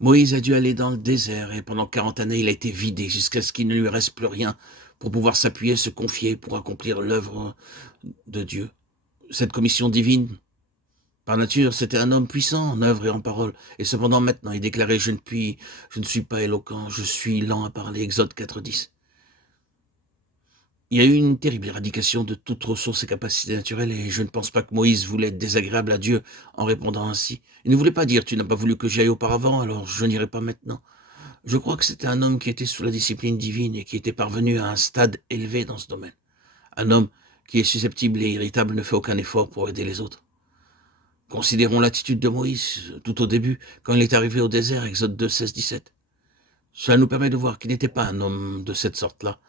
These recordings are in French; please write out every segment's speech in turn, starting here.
Moïse a dû aller dans le désert et pendant 40 années, il a été vidé jusqu'à ce qu'il ne lui reste plus rien pour pouvoir s'appuyer, se confier, pour accomplir l'œuvre de Dieu. Cette commission divine, par nature, c'était un homme puissant en œuvre et en parole. Et cependant, maintenant, il déclarait, je ne suis pas éloquent, je suis lent à parler. Exode 4.10. Il y a eu une terrible éradication de toute ressource et capacité naturelle et je ne pense pas que Moïse voulait être désagréable à Dieu en répondant ainsi. Il ne voulait pas dire, tu n'as pas voulu que j'y aille auparavant, alors je n'irai pas maintenant. Je crois que c'était un homme qui était sous la discipline divine et qui était parvenu à un stade élevé dans ce domaine. Un homme qui est susceptible et irritable ne fait aucun effort pour aider les autres. Considérons l'attitude de Moïse tout au début, quand il est arrivé au désert, Exode 2, 16, 17. Cela nous permet de voir qu'il n'était pas un homme de cette sorte-là.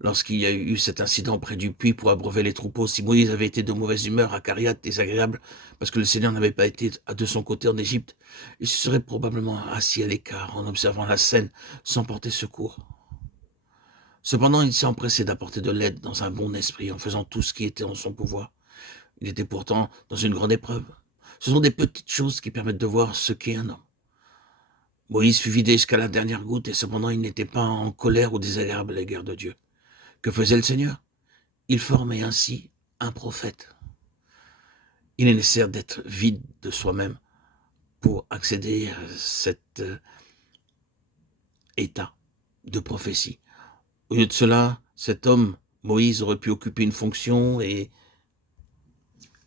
Lorsqu'il y a eu cet incident près du puits pour abreuver les troupeaux, si Moïse avait été de mauvaise humeur, acariâtre, désagréable, parce que le Seigneur n'avait pas été de son côté en Égypte, il se serait probablement assis à l'écart en observant la scène sans porter secours. Cependant, il s'est empressé d'apporter de l'aide dans un bon esprit en faisant tout ce qui était en son pouvoir. Il était pourtant dans une grande épreuve. Ce sont des petites choses qui permettent de voir ce qu'est un homme. Moïse fut vidé jusqu'à la dernière goutte et cependant il n'était pas en colère ou désagréable à l'égard de Dieu. Que faisait le Seigneur? Il formait ainsi un prophète. Il est nécessaire d'être vide de soi-même pour accéder à cet état de prophétie. Au lieu de cela, cet homme, Moïse, aurait pu occuper une fonction et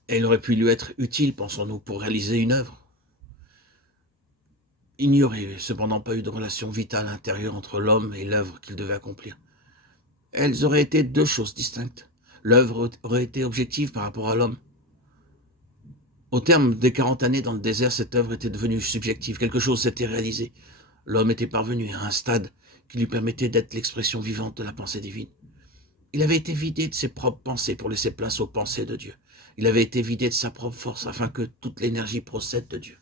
elle aurait pu lui être utile, pensons-nous, pour réaliser une œuvre. Il n'y aurait cependant pas eu de relation vitale intérieure entre l'homme et l'œuvre qu'il devait accomplir. Elles auraient été deux choses distinctes. L'œuvre aurait été objective par rapport à l'homme. Au terme des 40 années dans le désert, cette œuvre était devenue subjective. Quelque chose s'était réalisé. L'homme était parvenu à un stade qui lui permettait d'être l'expression vivante de la pensée divine. Il avait été vidé de ses propres pensées pour laisser place aux pensées de Dieu. Il avait été vidé de sa propre force afin que toute l'énergie procède de Dieu.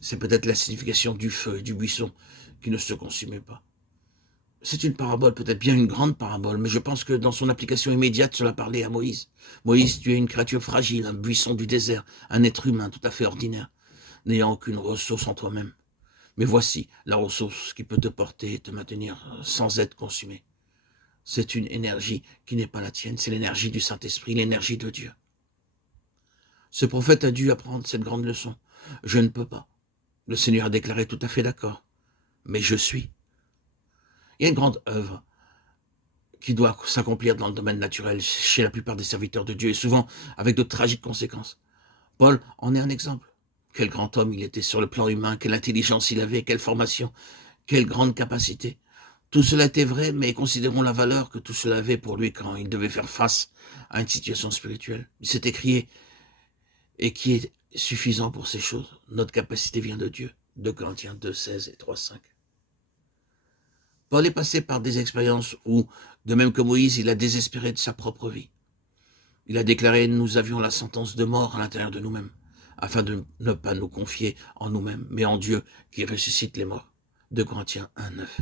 C'est peut-être la signification du feu et du buisson qui ne se consumait pas. C'est une parabole, peut-être bien une grande parabole, mais je pense que dans son application immédiate, cela parlait à Moïse. Moïse, tu es une créature fragile, un buisson du désert, un être humain tout à fait ordinaire, n'ayant aucune ressource en toi-même. Mais voici la ressource qui peut te porter et te maintenir sans être consumé. C'est une énergie qui n'est pas la tienne, c'est l'énergie du Saint-Esprit, l'énergie de Dieu. Ce prophète a dû apprendre cette grande leçon. Je ne peux pas. Le Seigneur a déclaré tout à fait d'accord. Mais je suis. Il y a une grande œuvre qui doit s'accomplir dans le domaine naturel chez la plupart des serviteurs de Dieu et souvent avec de tragiques conséquences. Paul en est un exemple. Quel grand homme il était sur le plan humain, quelle intelligence il avait, quelle formation, quelle grande capacité. Tout cela était vrai, mais considérons la valeur que tout cela avait pour lui quand il devait faire face à une situation spirituelle. Il s'est écrié, et qui est suffisant pour ces choses. Notre capacité vient de Dieu. 2 Corinthiens 2, 16 et 3, 5. Paul est passé par des expériences où, de même que Moïse, il a désespéré de sa propre vie. Il a déclaré, nous avions la sentence de mort à l'intérieur de nous-mêmes, afin de ne pas nous confier en nous-mêmes, mais en Dieu qui ressuscite les morts. 2 Corinthiens 1, 9.